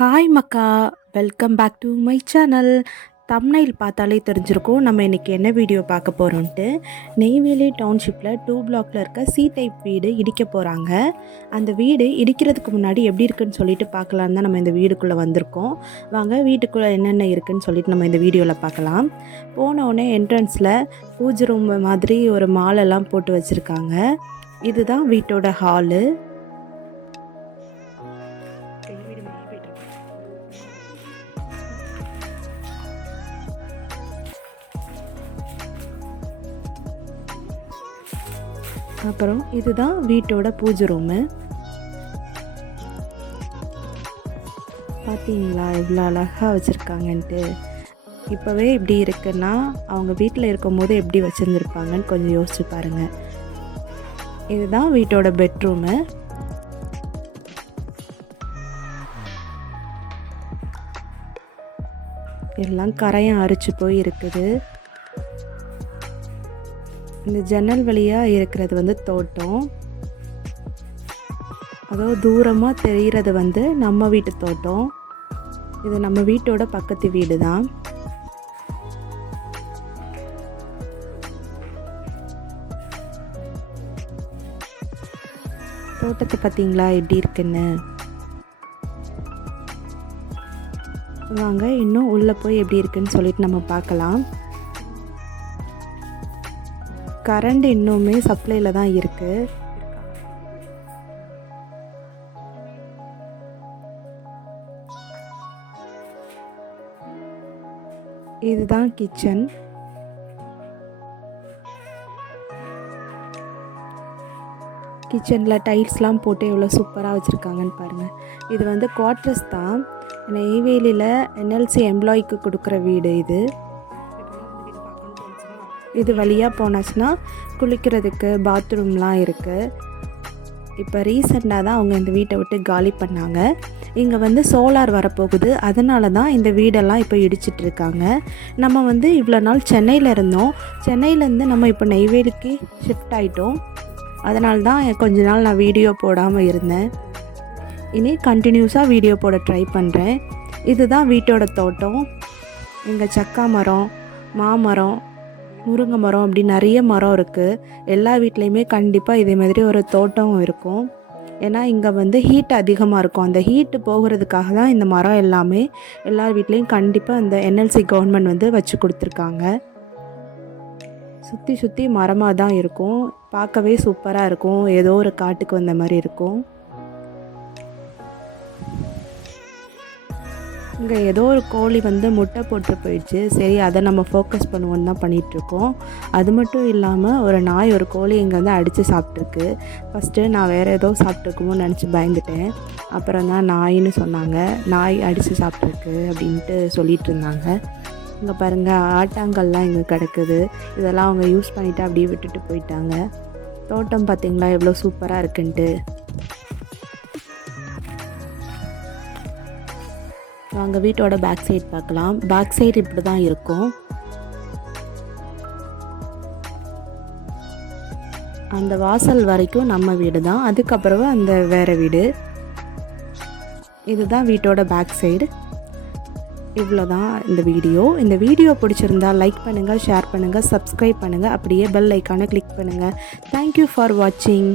Hi மக்கா, welcome back to my channel. Thumbnail பார்த்தாலே தெரிஞ்சிருக்கும் நம்ம இன்றைக்கி என்ன வீடியோ பார்க்க போகிறோன்ட்டு. நெய்வேலி டவுன்ஷிப்பில் 2 பிளாக்ல இருக்க சி டைப் வீடு இடிக்க போகிறாங்க. அந்த வீடு இடிக்கிறதுக்கு முன்னாடி எப்படி இருக்குன்னு சொல்லிட்டு பார்க்கலான்னு தான் நம்ம இந்த வீடுக்குள்ளே வந்திருக்கோம். வாங்க வீட்டுக்குள்ளே என்னென்ன இருக்குதுன்னு சொல்லிட்டு நம்ம இந்த வீடியோவில் பார்க்கலாம். போனோடனே என்ட்ரன்ஸில் பூஜை ரூம் மாதிரி ஒரு மாலெல்லாம் போட்டு வச்சுருக்காங்க. இதுதான் வீட்டோட ஹாலு. அப்புறம் இதுதான் வீட்டோட பூஜை ரூமு. பார்த்தீங்களா எவ்வளோ அழகாக வச்சுருக்காங்கன்ட்டு. இப்போவே இப்படி இருக்குன்னா அவங்க வீட்டில் இருக்கும்போது எப்படி வச்சுருந்துருப்பாங்கன்னு கொஞ்சம் யோசிச்சு பாருங்கள். இதுதான் வீட்டோட பெட்ரூமு. எல்லாம் கரையம் அரிச்சு போய் இருக்குது. இந்த ஜன்னல் வழியாக இருக்கிறது வந்து தோட்டம். அதாவது தூரமாக தெரிகிறது வந்து நம்ம வீட்டு தோட்டம். இது நம்ம வீட்டோட பக்கத்து வீடு தான். தோட்டத்தை பார்த்தீங்களா எப்படி இருக்குன்னு. வாங்க இன்னும் உள்ளே போய் எப்படி இருக்குன்னு சொல்லிட்டு நம்ம பார்க்கலாம். கரண்ட் இன்னுமே சப்ளையில் தான் இருக்குது. இதுதான் கிச்சன். கிச்சனில் டைல்ஸ்லாம் போட்டு எவ்வளோ சூப்பராக வச்சுருக்காங்கன்னு பாருங்கள். இது வந்து குவார்ட்டர்ஸ் தான். நெய்வேலியில் என்எல்சி எம்ப்ளாய்க்கு கொடுக்குற வீடு இது. இது வழியாக போனாச்சுன்னா குளிக்கிறதுக்கு பாத்ரூம்லாம் இருக்குது. இப்போ ரீசெண்டாக தான் அவங்க இந்த வீட்டை விட்டு காலி பண்ணாங்க. இங்கே வந்து சோலார் வரப்போகுது, அதனால தான் இந்த வீடெல்லாம் இப்போ இடிச்சிட்ருக்காங்க. நம்ம வந்து இவ்வளோ நாள் சென்னையில் இருந்தோம். சென்னையிலேருந்து நம்ம இப்போ நெய்வேலிக்கு ஷிஃப்ட் ஆகிட்டோம். அதனால தான் கொஞ்ச நாள் நான் வீடியோ போடாமல் இருந்தேன். இனி கண்டினியூஸாக வீடியோ போட ட்ரை பண்ணுறேன். இதுதான் வீட்டோட தோட்டம். இங்கே சக்கா மரம், மாமரம், முருங்கை மரம் அப்படி நிறைய மரம் இருக்குது. எல்லா வீட்லேயுமே கண்டிப்பாக இதே மாதிரி ஒரு தோட்டம் இருக்கும். ஏன்னா இங்கே வந்து ஹீட் அதிகமாக இருக்கும். அந்த ஹீட்டு போகிறதுக்காக தான் இந்த மரம் எல்லாமே எல்லார் வீட்லேயும் கண்டிப்பாக இந்த என்எல்சி கவர்மெண்ட் வந்து வச்சு கொடுத்துருக்காங்க. சுற்றி சுற்றி மரமாக தான் இருக்கும். பார்க்கவே சூப்பராக இருக்கும். ஏதோ ஒரு காட்டுக்கு வந்த மாதிரி இருக்கும். இங்கே ஏதோ ஒரு கோழி வந்து முட்டை போட்டு போயிடுச்சு. சரி, அதை நம்ம ஃபோக்கஸ் பண்ணுவோன்னு தான் பண்ணிகிட்ருக்கோம். அது மட்டும் இல்லாமல் ஒரு நாய் ஒரு கோழி இங்கே வந்து அடித்து சாப்பிட்ருக்கு. ஃபஸ்ட்டு நான் வேறு ஏதோ சாப்பிட்ருக்குமோன்னு நினச்சி பயந்துட்டேன். அப்புறம் தான் நாயின்னு சொன்னாங்க. நாய் அடித்து சாப்பிட்ருக்கு அப்படின்ட்டு சொல்லிகிட்டு இருந்தாங்க. இங்கே பாருங்கள், ஆட்டாங்கல்லாம் இங்கே கிடக்குது. இதெல்லாம் அவங்க யூஸ் பண்ணிவிட்டு அப்படியே விட்டுட்டு போயிட்டாங்க. தோட்டம் பார்த்திங்களா எவ்வளோ சூப்பராக இருக்குன்ட்டு. வாங்க வீட்டோட பேக் சைடு பார்க்கலாம். பேக் சைடு இப்படி தான் இருக்கும். அந்த வாசல் வரைக்கும் நம்ம வீடு தான். அதுக்கப்புறம் அந்த வேறு வீடு. இதுதான் வீட்டோட பேக் சைடு. இவ்வளோ தான் இந்த வீடியோ. இந்த வீடியோ பிடிச்சிருந்தா லைக் பண்ணுங்கள், ஷேர் பண்ணுங்கள், சப்ஸ்கிரைப் பண்ணுங்கள். அப்படியே பெல் ஐக்கானை கிளிக் பண்ணுங்கள். தேங்க்யூ ஃபார் வாட்சிங்.